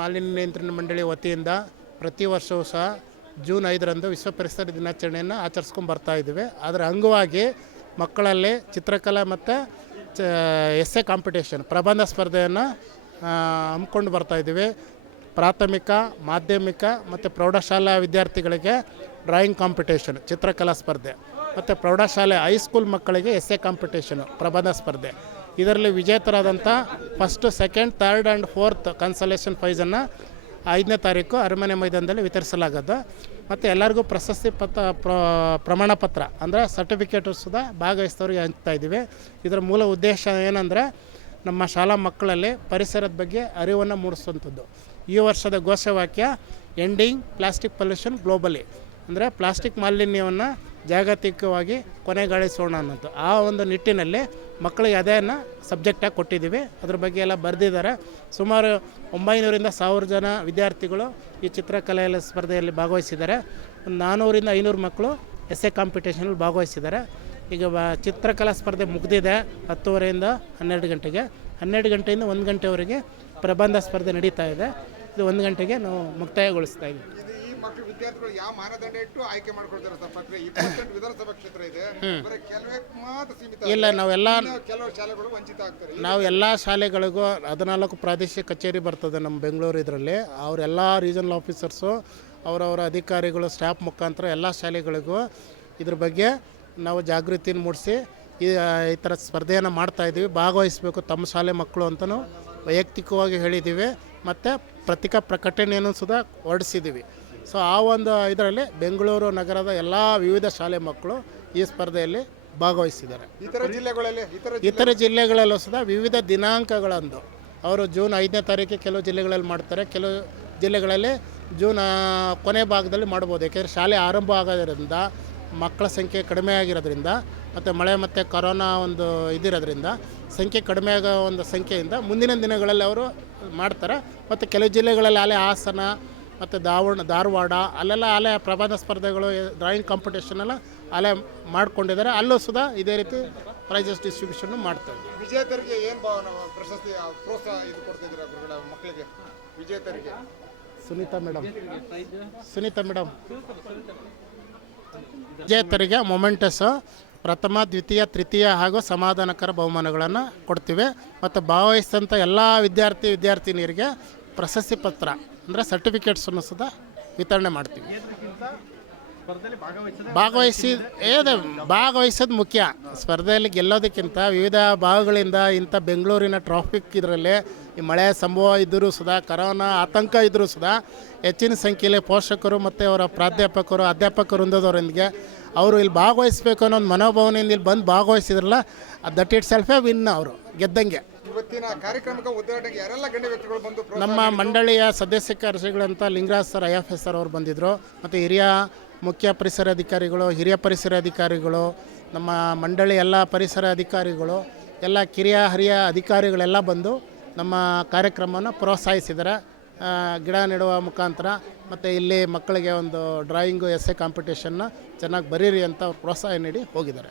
ಮಾಲಿನ್ಯ ನಿಯಂತ್ರಣ ಮಂಡಳಿ ವತಿಯಿಂದ ಪ್ರತಿ ವರ್ಷವೂ ಸಹ ಜೂನ್ 5ರಂದು ವಿಶ್ವ ಪರಿಸರ ದಿನಾಚರಣೆಯನ್ನು ಆಚರಿಸ್ಕೊಂಡು ಬರ್ತಾ ಇದ್ದೀವಿ. ಅದರ ಅಂಗವಾಗಿ ಮಕ್ಕಳಲ್ಲಿ ಚಿತ್ರಕಲಾ ಮತ್ತು ಎಸ್ಸೆ ಕಾಂಪಿಟೇಷನ್ ಪ್ರಬಂಧ ಸ್ಪರ್ಧೆಯನ್ನು ಹಮ್ಮಿಕೊಂಡು ಬರ್ತಾಯಿದ್ದೀವಿ. ಪ್ರಾಥಮಿಕ, ಮಾಧ್ಯಮಿಕ ಮತ್ತು ಪ್ರೌಢಶಾಲಾ ವಿದ್ಯಾರ್ಥಿಗಳಿಗೆ ಡ್ರಾಯಿಂಗ್ ಕಾಂಪಿಟೇಷನ್ ಚಿತ್ರಕಲಾ ಸ್ಪರ್ಧೆ ಮತ್ತು ಪ್ರೌಢಶಾಲೆ ಹೈಸ್ಕೂಲ್ ಮಕ್ಕಳಿಗೆ ಎಸ್ಸೆ ಕಾಂಪಿಟೇಷನು ಪ್ರಬಂಧ ಸ್ಪರ್ಧೆ. ಇದರಲ್ಲಿ ವಿಜೇತರಾದಂಥ first, second, third and fourth consolation ಪ್ರೈಸನ್ನು 5ನೇ ತಾರೀಕು ಅರಮನೆ ಮೈದಾನದಲ್ಲಿ ವಿತರಿಸಲಾಗದು. ಮತ್ತು ಎಲ್ಲರಿಗೂ ಪ್ರಶಸ್ತಿ ಪ್ರಮಾಣ ಪತ್ರ ಅಂದರೆ ಸರ್ಟಿಫಿಕೇಟು ಸುಧಾ ಭಾಗವಹಿಸಿದವ್ರಿಗೆ ಹಂಚ್ತಾಯಿದ್ದೀವಿ. ಇದರ ಮೂಲ ಉದ್ದೇಶ ಏನಂದರೆ ನಮ್ಮ ಶಾಲಾ ಮಕ್ಕಳಲ್ಲಿ ಪರಿಸರದ ಬಗ್ಗೆ ಅರಿವನ್ನು ಮೂಡಿಸುವಂಥದ್ದು. ಈ ವರ್ಷದ ಘೋಷವಾಕ್ಯ ಎಂಡಿಂಗ್ ಪ್ಲಾಸ್ಟಿಕ್ ಪೊಲ್ಯೂಷನ್ ಗ್ಲೋಬಲಿ, ಅಂದರೆ ಪ್ಲಾಸ್ಟಿಕ್ ಮಾಲಿನ್ಯವನ್ನು ಜಾಗತಿಕವಾಗಿ ಕೊನೆಗಾಣಿಸೋಣ ಅನ್ನೋದು. ಆ ಒಂದು ನಿಟ್ಟಿನಲ್ಲಿ ಮಕ್ಕಳಿಗೆ ಅದನ್ನು ಸಬ್ಜೆಕ್ಟಾಗಿ ಕೊಟ್ಟಿದ್ದೀವಿ. ಅದ್ರ ಬಗ್ಗೆ ಎಲ್ಲ ಬರೆದಿದ್ದಾರೆ. ಸುಮಾರು 900ರಿಂದ 1000 ಜನ ವಿದ್ಯಾರ್ಥಿಗಳು ಈ ಚಿತ್ರಕಲೆಯ ಸ್ಪರ್ಧೆಯಲ್ಲಿ ಭಾಗವಹಿಸಿದ್ದಾರೆ. ಒಂದು 400ರಿಂದ 500 ಮಕ್ಕಳು ಎಸ್ಸೆ ಕಾಂಪಿಟೇಷನಲ್ಲಿ ಭಾಗವಹಿಸಿದ್ದಾರೆ. ಈಗ ಚಿತ್ರಕಲಾ ಸ್ಪರ್ಧೆ ಮುಗಿದಿದೆ 10:30ಯಿಂದ 12 ಗಂಟೆಗೆ. 12 ಗಂಟೆಯಿಂದ 1 ಗಂಟೆವರೆಗೆ ಪ್ರಬಂಧ ಸ್ಪರ್ಧೆ ನಡೀತಾ ಇದೆ. ಇದು 1 ಗಂಟೆಗೆ ನಾವು ಮುಕ್ತಾಯಗೊಳಿಸ್ತಾ ಇದ್ದೀವಿ. ಮಕ್ಕಳು ವಿದ್ಯಾರ್ಥಿಗಳು ಯಾವ ಮಾನದಂಡ ಇಟ್ಟು ಆಯ್ಕೆ ಮಾಡ್ಕೊಳ್ತಾರೆ ಸರ್? 28 ವಿಧಾನಸಭಾ ಕ್ಷೇತ್ರ ಇದೆ, ಕೆಲವೇ ಮಾತ್ರ ಸೀಮಿತ. ಇಲ್ಲ, ಕೆಲವು ಶಾಲೆಗಳು ವಂಚಿತ ಆಗ್ತಾರೆ. ನಾವು ಎಲ್ಲ ಶಾಲೆಗಳಿಗೂ 14 ಪ್ರಾದೇಶಿಕ ಕಚೇರಿ ಬರ್ತದೆ ನಮ್ಮ ಬೆಂಗಳೂರು. ಇದರಲ್ಲಿ ಅವರೆಲ್ಲ ರೀಜನಲ್ ಆಫೀಸರ್ಸು ಅವರವರ ಅಧಿಕಾರಿಗಳು ಸ್ಟಾಫ್ ಮುಖಾಂತರ ಎಲ್ಲ ಶಾಲೆಗಳಿಗೂ ಇದ್ರ ಬಗ್ಗೆ ನಾವು ಜಾಗೃತಿಯನ್ನು ಮೂಡಿಸಿ ಈ ಥರ ಸ್ಪರ್ಧೆಯನ್ನು ಮಾಡ್ತಾಯಿದ್ದೀವಿ. ಭಾಗವಹಿಸಬೇಕು ತಮ್ಮ ಶಾಲೆ ಮಕ್ಕಳು ಅಂತಲೂ ವೈಯಕ್ತಿಕವಾಗಿ ಹೇಳಿದ್ದೀವಿ. ಮತ್ತು ಪತ್ರಿಕಾ ಪ್ರಕಟಣೆಯನ್ನು ಸುಧಾ ಹೊರಡಿಸಿದ್ದೀವಿ. ಸೊ ಆ ಒಂದು ಇದರಲ್ಲಿ ಬೆಂಗಳೂರು ನಗರದ ಎಲ್ಲ ವಿವಿಧ ಶಾಲೆ ಮಕ್ಕಳು ಈ ಸ್ಪರ್ಧೆಯಲ್ಲಿ ಭಾಗವಹಿಸಿದ್ದಾರೆ. ಇತರ ಜಿಲ್ಲೆಗಳಲ್ಲೂ ಸುಧಾ ವಿವಿಧ ದಿನಾಂಕಗಳಂದು ಅವರು ಜೂನ್ 5ನೇ ತಾರೀಕಿಗೆ ಕೆಲವು ಜಿಲ್ಲೆಗಳಲ್ಲಿ ಮಾಡ್ತಾರೆ, ಕೆಲವು ಜಿಲ್ಲೆಗಳಲ್ಲಿ ಜೂನ್ ಕೊನೆ ಭಾಗದಲ್ಲಿ ಮಾಡ್ಬೋದು. ಯಾಕೆಂದರೆ ಶಾಲೆ ಆರಂಭ ಆಗೋದ್ರಿಂದ ಮಕ್ಕಳ ಸಂಖ್ಯೆ ಕಡಿಮೆ ಆಗಿರೋದ್ರಿಂದ ಮತ್ತು ಮಳೆ ಮತ್ತು ಕೊರೋನಾ ಒಂದು ಇದಿರೋದ್ರಿಂದ ಸಂಖ್ಯೆ ಕಡಿಮೆ ಆಗೋ ಒಂದು ಸಂಖ್ಯೆಯಿಂದ ಮುಂದಿನ ದಿನಗಳಲ್ಲಿ ಅವರು ಮಾಡ್ತಾರೆ. ಮತ್ತು ಕೆಲವು ಜಿಲ್ಲೆಗಳಲ್ಲಿ ಅಲ್ಲೇ ಹಾಸನ ಮತ್ತು ಧಾರವಾಡ ಅಲ್ಲೆಲ್ಲ ಪ್ರಬಂಧ ಸ್ಪರ್ಧೆಗಳು, ಡ್ರಾಯಿಂಗ್ ಕಾಂಪಿಟೇಷನೆಲ್ಲ ಅಲ್ಲೇ ಮಾಡ್ಕೊಂಡಿದ್ದಾರೆ. ಅಲ್ಲೂ ಸುಧಾ ಇದೇ ರೀತಿ ಪ್ರೈಸಸ್ ಡಿಸ್ಟ್ರಿಬ್ಯೂಷನ್ನು ಮಾಡ್ತಾರೆ. ವಿಜೇತರಿಗೆ ಏನು ಪ್ರಶಸ್ತಿ ಪ್ರೋತ್ಸಾಹ ಇದು ಕೊಡ್ತಿದ್ದೀರಾ ಗುರುಗಳ ಮಕ್ಕಳಿಗೆ? ವಿಜೇತರಿಗೆ ಸುನೀತಾ ಮೇಡಮ್ ವಿಜೇತರಿಗೆ ಮೊಮೆಂಟಸ್ಸು, ಪ್ರಥಮ, ದ್ವಿತೀಯ, ತೃತೀಯ ಹಾಗೂ ಸಮಾಧಾನಕರ ಬಹುಮಾನಗಳನ್ನು ಕೊಡ್ತೀವಿ. ಮತ್ತು ಭಾಗವಹಿಸಿದಂಥ ಎಲ್ಲ ವಿದ್ಯಾರ್ಥಿನಿಯರಿಗೆ ಪ್ರಶಸ್ತಿ ಪತ್ರ ಅಂದರೆ ಸರ್ಟಿಫಿಕೇಟ್ಸನ್ನು ಸುಧಾ ವಿತರಣೆ ಮಾಡ್ತೀವಿ. ಭಾಗವಹಿಸೋದು ಮುಖ್ಯ. ಸ್ಪರ್ಧೆಯಲ್ಲಿ ಗೆಲ್ಲೋದಕ್ಕಿಂತ ವಿವಿಧ ಭಾಗಗಳಿಂದ ಇಂಥ ಬೆಂಗಳೂರಿನ ಟ್ರಾಫಿಕ್ ಇದರಲ್ಲಿ ಈ ಮಳೆ ಸಂಭವ ಇದ್ದರೂ ಸುಧಾ, ಕರೋನಾ ಆತಂಕ ಇದ್ದರೂ ಸುಧಾ ಹೆಚ್ಚಿನ ಸಂಖ್ಯೆಯಲ್ಲಿ ಪೋಷಕರು ಮತ್ತು ಅವರ ಪ್ರಾಧ್ಯಾಪಕರು, ಅಧ್ಯಾಪಕ ವೃಂದದವರೊಂದಿಗೆ ಅವರು ಇಲ್ಲಿ ಭಾಗವಹಿಸಬೇಕು ಅನ್ನೋ ಒಂದು ಮನೋಭಾವನೆಯಿಂದ ಇಲ್ಲಿ ಬಂದು ಭಾಗವಹಿಸಿದ್ರಲ್ಲ, ದಟ್ ಇಟ್ ಸೆಲ್ಫೇ ವಿನ್. ಅವರು ಗೆದ್ದಂಗೆ. ಇವತ್ತಿನ ಕಾರ್ಯಕ್ರಮಕ್ಕೆ ಉದ್ಘಾಟನೆಗೆ ಯಾರೆಲ್ಲ ಗಣ್ಯ ವ್ಯಕ್ತಿಗಳು ಬಂದು? ನಮ್ಮ ಮಂಡಳಿಯ ಸದಸ್ಯ ಕಾರ್ಯದರ್ಶಿಗಳಂತ ಲಿಂಗರಾಜ್ ಸರ್, IFS ಅವರು ಬಂದಿದ್ದರು. ಮತ್ತು ಹಿರಿಯ ಮುಖ್ಯ ಪರಿಸರ ಅಧಿಕಾರಿಗಳು, ಹಿರಿಯ ಪರಿಸರ ಅಧಿಕಾರಿಗಳು, ನಮ್ಮ ಮಂಡಳಿ ಎಲ್ಲ ಪರಿಸರ ಅಧಿಕಾರಿಗಳು, ಎಲ್ಲ ಹಿರಿಯ ಅಧಿಕಾರಿಗಳೆಲ್ಲ ಬಂದು ನಮ್ಮ ಕಾರ್ಯಕ್ರಮವನ್ನು ಪ್ರೋತ್ಸಾಹಿಸಿದ್ದಾರೆ. ಗಿಡ ನೆಡುವ ಮುಖಾಂತರ ಮತ್ತು ಇಲ್ಲಿ ಮಕ್ಕಳಿಗೆ ಒಂದು ಡ್ರಾಯಿಂಗು, ಎಸ್ಸೆ ಕಾಂಪಿಟೇಷನ್ನ ಚೆನ್ನಾಗಿ ಬರೀರಿ ಅಂತ ಅವ್ರು ಪ್ರೋತ್ಸಾಹ ನೀಡಿ ಹೋಗಿದ್ದಾರೆ.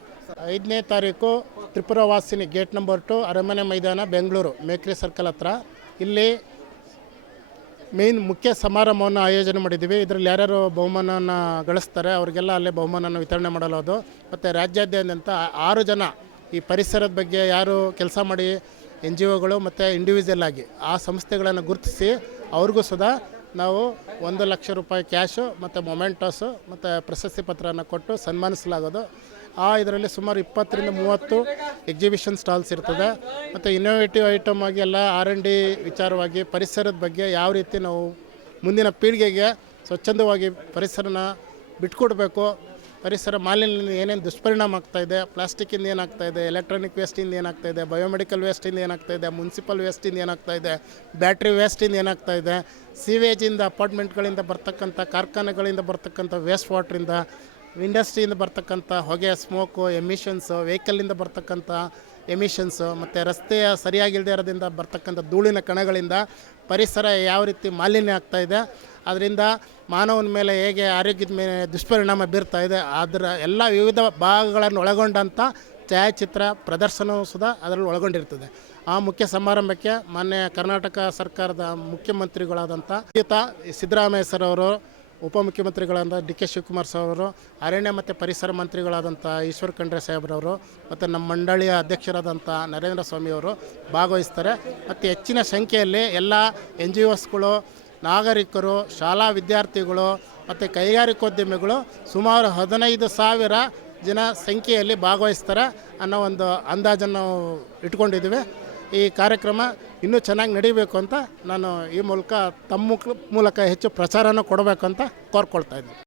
5ನೇ ತಾರೀಕು ತ್ರಿಪುರವಾಸಿನಿ ಗೇಟ್ ನಂಬರ್ 2 ಅರಮನೆ ಮೈದಾನ ಬೆಂಗಳೂರು ಮೇಕ್ರಿ ಸರ್ಕಲ್ ಹತ್ರ ಇಲ್ಲಿ ಮುಖ್ಯ ಸಮಾರಂಭವನ್ನು ಆಯೋಜನೆ ಮಾಡಿದ್ದೀವಿ. ಇದರಲ್ಲಿ ಯಾರ್ಯಾರು ಬಹುಮಾನವನ್ನು ಗಳಿಸ್ತಾರೆ ಅವರಿಗೆಲ್ಲ ಅಲ್ಲೇ ಬಹುಮಾನವನ್ನು ವಿತರಣೆ ಮಾಡಲಾವುದು. ಮತ್ತು ರಾಜ್ಯಾದ್ಯಂತ 6 ಜನ ಈ ಪರಿಸರದ ಬಗ್ಗೆ ಯಾರು ಕೆಲಸ ಮಾಡಿ NGOಗಳು ಮತ್ತು ಇಂಡಿವಿಜುವಲ್ ಆಗಿ ಆ ಸಂಸ್ಥೆಗಳನ್ನು ಗುರುತಿಸಿ ಅವ್ರಿಗೂ ಸುಧಾ ನಾವು 1 ಲಕ್ಷ ರೂಪಾಯಿ ಕ್ಯಾಶು ಮತ್ತು ಮೊಮೆಂಟೋಸು ಮತ್ತು ಪ್ರಶಸ್ತಿ ಪತ್ರವನ್ನು ಕೊಟ್ಟು ಸನ್ಮಾನಿಸಲಾಗೋದು. ಇದರಲ್ಲಿ ಸುಮಾರು 20ರಿಂದ 30 ಎಕ್ಸಿಬಿಷನ್ ಸ್ಟಾಲ್ಸ್ ಇರ್ತದೆ. ಮತ್ತು ಇನ್ನೋವೇಟಿವ್ ಐಟಮ್ ಆಗಿ ಎಲ್ಲ R&D ವಿಚಾರವಾಗಿ ಪರಿಸರದ ಬಗ್ಗೆ ಯಾವ ರೀತಿ ನಾವು ಮುಂದಿನ ಪೀಳಿಗೆಗೆ ಸ್ವಚ್ಛಂದವಾಗಿ ಪರಿಸರನ ಬಿಟ್ಕೊಡ್ಬೇಕು, ಪರಿಸರ ಮಾಲಿನ್ಯದಿಂದ ಏನೇನು ದುಷ್ಪರಿಣಾಮ ಆಗ್ತಾಯಿದೆ, ಪ್ಲಾಸ್ಟಿಕ್ಕಿಂದ ಏನಾಗ್ತಾಯಿದೆ, ಎಲೆಕ್ಟ್ರಾನಿಕ್ ವೇಸ್ಟಿಂದ ಏನಾಗ್ತಾಯಿದೆ, ಬಯೋಮೆಡಿಕಲ್ ವೇಸ್ಟಿಂದ ಏನಾಗ್ತಾಯಿದೆ, ಮುನ್ಸಿಪಲ್ ವೇಸ್ಟಿಂದ ಏನಾಗ್ತಾಯಿದೆ, ಬ್ಯಾಟ್ರಿ ವೇಸ್ಟಿಂದ ಏನಾಗ್ತಾಯಿದೆ, ಸೀವೇಜಿಂದ, ಅಪಾರ್ಟ್ಮೆಂಟ್ಗಳಿಂದ ಬರ್ತಕ್ಕಂಥ, ಕಾರ್ಖಾನೆಗಳಿಂದ ಬರ್ತಕ್ಕಂಥ ವೇಸ್ಟ್ ವಾಟ್ರಿಂದ, ಇಂಡಸ್ಟ್ರಿಯಿಂದ ಬರ್ತಕ್ಕಂಥ ಹೊಗೆ, ಸ್ಮೋಕು, ಎಮಿಷನ್ಸು, ವೆಹಿಕಲ್ಲಿಂದ ಬರ್ತಕ್ಕಂಥ ಎಮಿಷನ್ಸು, ಮತ್ತು ರಸ್ತೆಯ ಸರಿಯಾಗಿಲ್ಲದೆ ಇರೋದ್ರಿಂದ ಬರ್ತಕ್ಕಂಥ ಧೂಳಿನ ಕಣಗಳಿಂದ ಪರಿಸರ ಯಾವ ರೀತಿ ಮಾಲಿನ್ಯ ಆಗ್ತಾಯಿದೆ, ಅದರಿಂದ ಮಾನವನ ಮೇಲೆ ಹೇಗೆ ಆರೋಗ್ಯದ ಮೇಲೆ ದುಷ್ಪರಿಣಾಮ ಬೀರ್ತಾಯಿದೆ, ಅದರ ಎಲ್ಲ ವಿವಿಧ ಭಾಗಗಳನ್ನು ಒಳಗೊಂಡಂಥ ಛಾಯಾಚಿತ್ರ ಪ್ರದರ್ಶನವೂ ಸುಧಾ ಅದರಲ್ಲಿ ಒಳಗೊಂಡಿರ್ತದೆ. ಆ ಮುಖ್ಯ ಸಮಾರಂಭಕ್ಕೆ ಮಾನ್ಯ ಕರ್ನಾಟಕ ಸರ್ಕಾರದ ಮುಖ್ಯಮಂತ್ರಿಗಳಾದಂಥ ಶ್ರೀಯುತ ಸಿದ್ದರಾಮಯ್ಯ ಸರ್ ಅವರು, ಉಪಮುಖ್ಯಮಂತ್ರಿಗಳಾದ ಡಿ ಕೆ ಶಿವಕುಮಾರ್ ಸರ್ ಅವರು, ಅರಣ್ಯ ಮತ್ತು ಪರಿಸರ ಮಂತ್ರಿಗಳಾದಂಥ ಈಶ್ವರ್ ಖಂಡ್ರೆ ಸಾಹೇಬ್ರವರು ಮತ್ತು ನಮ್ಮ ಮಂಡಳಿಯ ಅಧ್ಯಕ್ಷರಾದಂಥ ನರೇಂದ್ರ ಸ್ವಾಮಿಯವರು ಭಾಗವಹಿಸ್ತಾರೆ. ಮತ್ತು ಹೆಚ್ಚಿನ ಸಂಖ್ಯೆಯಲ್ಲಿ ಎಲ್ಲ NGOsಗಳು, ನಾಗರಿಕರು, ಶಾಲಾ ವಿದ್ಯಾರ್ಥಿಗಳು ಮತ್ತು ಕೈಗಾರಿಕೋದ್ಯಮಿಗಳು ಸುಮಾರು 15,000 ಜನ ಸಂಖ್ಯೆಯಲ್ಲಿ ಭಾಗವಹಿಸ್ತಾರೆ ಅನ್ನೋ ಒಂದು ಅಂದಾಜನ್ನು ನಾವು ಇಟ್ಕೊಂಡಿದ್ದೀವಿ. ಈ ಕಾರ್ಯಕ್ರಮ ಇನ್ನೂ ಚೆನ್ನಾಗಿ ನಡೀಬೇಕು ಅಂತ ನಾನು ಈ ಮೂಲಕ ತಮ್ಮ ಮೂಲಕ ಹೆಚ್ಚು ಪ್ರಚಾರನೂ ಕೊಡಬೇಕು ಅಂತ ಕೋರ್ಕೊಳ್ತಾ ಇದ್ದೀನಿ.